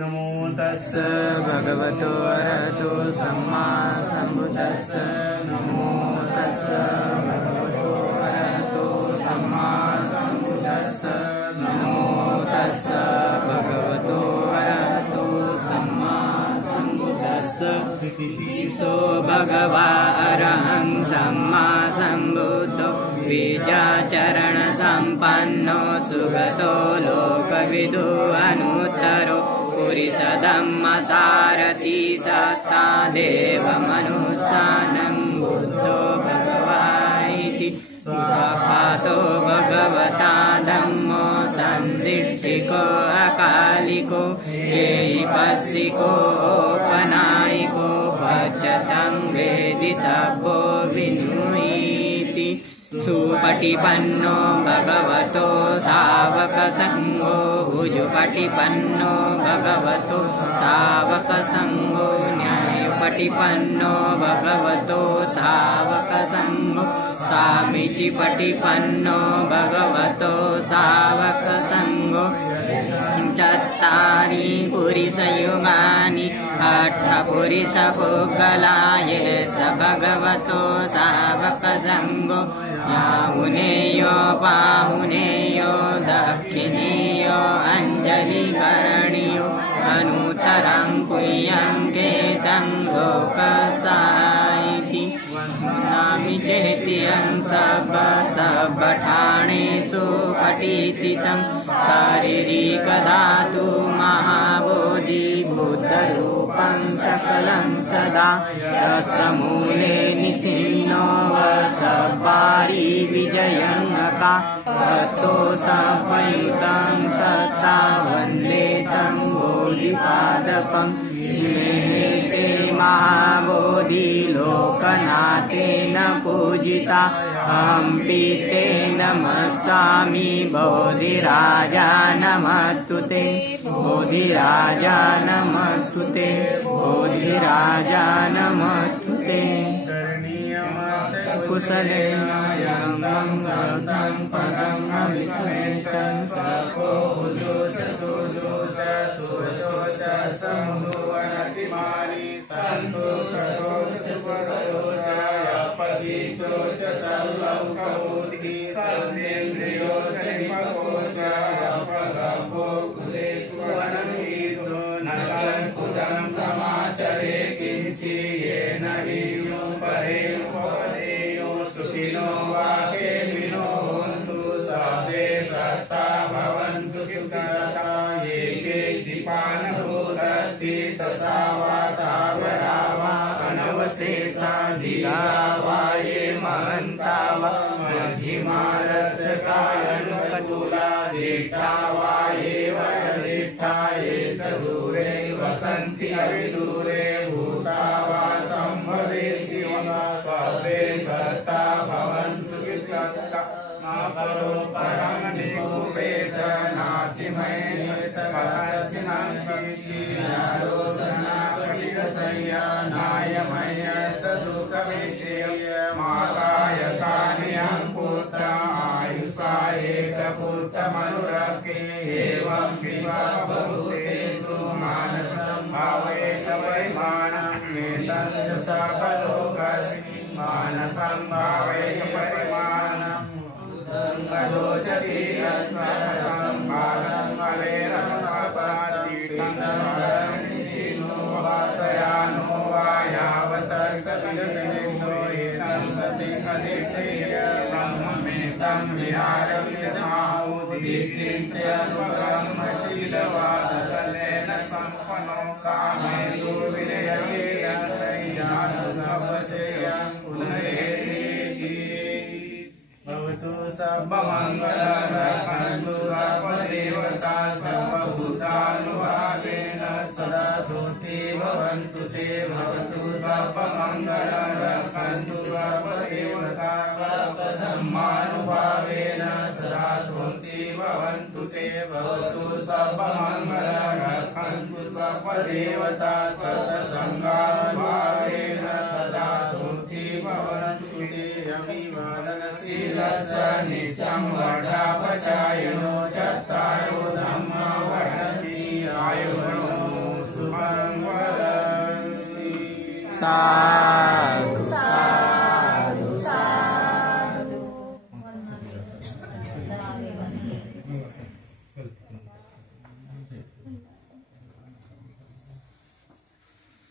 नमो तस्स भगवतो अरहतो सम्मा सम्बुद्दस्स नमो तस्स भगवतो अरहतो सम्मा सम्बुद्दस्स नमो तस्स भगवतो अरहतो सम्मा सम्बुद्दस्स इतिपिसो भगवा अरहं सम्मा सम्बुद्धो बीजाचरण सम्पन्नो सुगतो लोकविदो अनुत्तरो पुरिसधम्मसारथि सत्ता देवमनुष्ठानं बुद्धो भगवानिति स्वपातो भगवता धम्मो सन्दिष्टिको अकालिको एहिपस्सिको औपनायिको भजतं वेदितव्यो विनुयीति सुपटिपन्नो भगवतो सावकसङ्गो भुजुपटिपन्नो भगवतो सावकसङ्गो न्यायपटिपन्नो भगवतो सावकसङ्गो सामीचिपटिपन्नो भगवतो सावकसङ्गो चत्तारि पुरिसयुगानि अट्ठपुरिसपुग्गलाय स भगवतो सावकसङ्गो यामुनेयो पाहुनेयो दक्षिणेयो अञ्जलिकरणीयो अनुत्तरं पुय्यं केतं लोकसायिति नामि चेत्यं सब्बठाणेषु पठितितं शारीरिकधातु महाबोधि बुद्धरूपं सकलं सदा रसमूले निसिन्नो वसबारी विजयङ्का ततो सपयुतं सत्ता वन्दे तं बोधिपादपं ते महाबोधि लोकनाथेन पूजिता हम्पि ते नमस्सामि बोधिराजा नमस्तुते बोधिराजा नमस्तुते बोधिराजा नमस्तुते कुशलेन यं सदं पदं अभिषेचं सर्वो सुजो च सुवचो च समुवनतिमानि सन्तु सतो च स्वरो च यपदीचो च सर्वकौमुदी सर्वेन्द्रियो च निपको च यपगभो कुलेषु अनन्वितो न चङ्कुदं समाचरे किञ्चि येन वियो परे सुखिनो वाकेमिनो होन्तु सर्वे सत्ता भवन्तु सुखिता ये केचिपानभूतति तसा वा तावरा वा अनवशेषा धिया वा ये महन्ता वा मध्यमारसकायनुकतुला दिष्टा वा ये वरदिष्टा ये च दूरे वसन्ति अविदूरे भूता वा सम्भवे शिवना सर्वे सत्ता भवन्तु वित्तता मा परो परं निभूपेत नातिमये चित्तवरचिनान्ति नाय मय्य सदुःखविषय माताय कान्यं पुत्र आयुषा एकपुत्रमनुरक्ते एवं विश्वभूतेषु मानसंभावैकपरिमाणम् एतं च सकलोकस्मिन् मानसंभावैकपरिमाणम् करोचति यत्संभालं वलेरमपातिष्ठन्नो वासयानो वा यावत् सतिगतिर्नो एतं सतिकदिक्रिय ब्रह्ममेतं विहारं यदमाहुदिक्तिं च अनुगमशीलवादसलेन सम्पन्नो कामेषु विनयते यत्रैजानुगवसेयं पुनरेति भवतु सर्वमङ्गलं रक्षन्तु सर्वदेवता सर्वभूतानुभावेन सदा सुखी भवन्तु ते भवतु सर्वमङ्गलं रक्षन्तु सर्वदेवता सर्वधर्मानुभावेन सदा सुखी भवन्तु ते भवतु सर्वमङ्गलं रक्षन्तु सर्वदेवता सर्वसङ्गानुभावेन सदा सुखी भवन्तु ते अभिवादनशीलस्य नित्यं वर्धापचायनो चत्वारो धम्मा वर्धन्ति आयुर्नो सुखं वदन्ति।